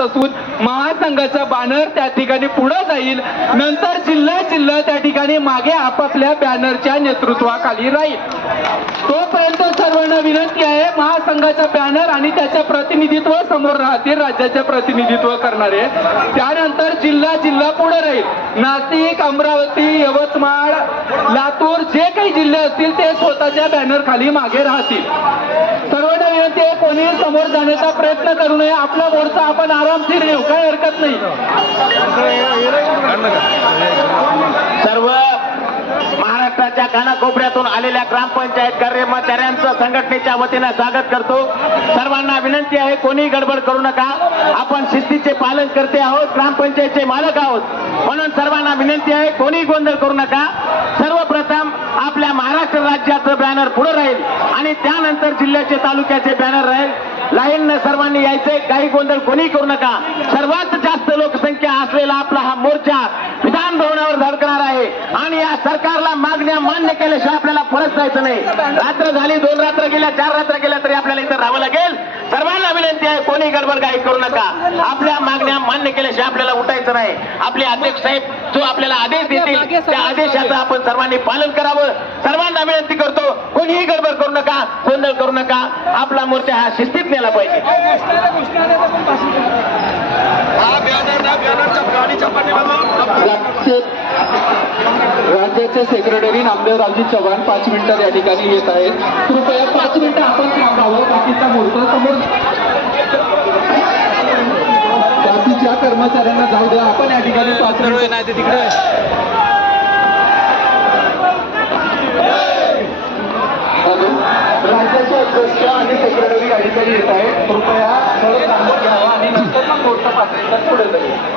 असून महासंघाचा बॅनर त्या ठिकाणी पुढे जाईल, नंतर जिल्हा त्या ठिकाणी मागे आपापल्या बॅनरच्या नेतृत्वाखाली राहील। तोपर्यंत सर्वांना विनंती आहे, महासंघाचा बॅनर आणि त्याचे प्रतिनिधित्व समोर राहतील, राज्याचे प्रतिनिधित्व करणारे, त्यानंतर जिल्हा पुढे राहील। नाशिक, अमरावती, यवतमाळ, लातूर जे काही जिल्हे असतील ते स्वतःच्या बॅनर खाली मागे राहतील। सर्वांना विनंती आहे, कोणी समोर जाण्याचा प्रयत्न करू नये, आपला मोर्चा आपण आरामशीर नेऊ, काही हरकत नाही। सर्व महाराष्ट्राच्या कानाकोपऱ्यातून आलेल्या ग्रामपंचायत कर्मचाऱ्यांचं संघटनेच्या वतीने स्वागत करतो। सर्वांना विनंती आहे, कोणी गडबड करू नका, आपण शिस्तीचे पालन करते आहोत, ग्रामपंचायतचे मालक आहोत, म्हणून सर्वांना विनंती आहे, कोणी गोंधळ करू नका। सर्वप्रथम आपल्या महाराष्ट्र राज्याचं बॅनर पुढे राहील आणि त्यानंतर जिल्ह्याचे तालुक्याचे बॅनर राहील। लाईननं सर्वांनी यायचे, काही गोंधळ कोणी करू नका। सर्वात जास्त लोकसंख्या असलेला आपला हा मोर्चा विधान भवनावर धडकणार आहे आणि या सरकारला मागण्या मान्य केल्याशिवाय आपल्याला परत जायचं नाही। रात्र झाली, 2 रात्र गेल्या, 4 रात्र गेल्या तरी आपल्याला इथं राहावं लागेल। सर्वांना विनंती आहे, कोणी गडबड काही करू नका, आपल्या मागण्या मान्य केल्याशिवाय आपल्याला उठायचं नाही। आपले अध्यक्ष साहेब जो आपल्याला आदेश देतील त्या आदेशाचं आपण सर्वांनी पालन करावं। सर्वांना विनंती करतो, कोणीही गडबड करू नका, गोंधळ करू नका, आपला मोर्चा हा शिस्तीत नेला पाहिजे। राज्याचे सेक्रेटरी नामदेवरावजी चव्हाण 5 मिनिटात या ठिकाणी येत आहेत। कृपया 5 मिनिटं आपण थांबावं, बाकीचा मोर्चा समोर बाकीच्या कर्मचाऱ्यांना जाऊ द्या, आपण या ठिकाणी 5 मिनिटं नाही तिकडे राज्याचे अध्यक्ष आणि सेक्रेटरी या ठिकाणी येत आहेत। कृपया थोडं थांबून घ्यावं आणि नंतर मग मोर्चा 5 मिनिटात पुढे जाईल।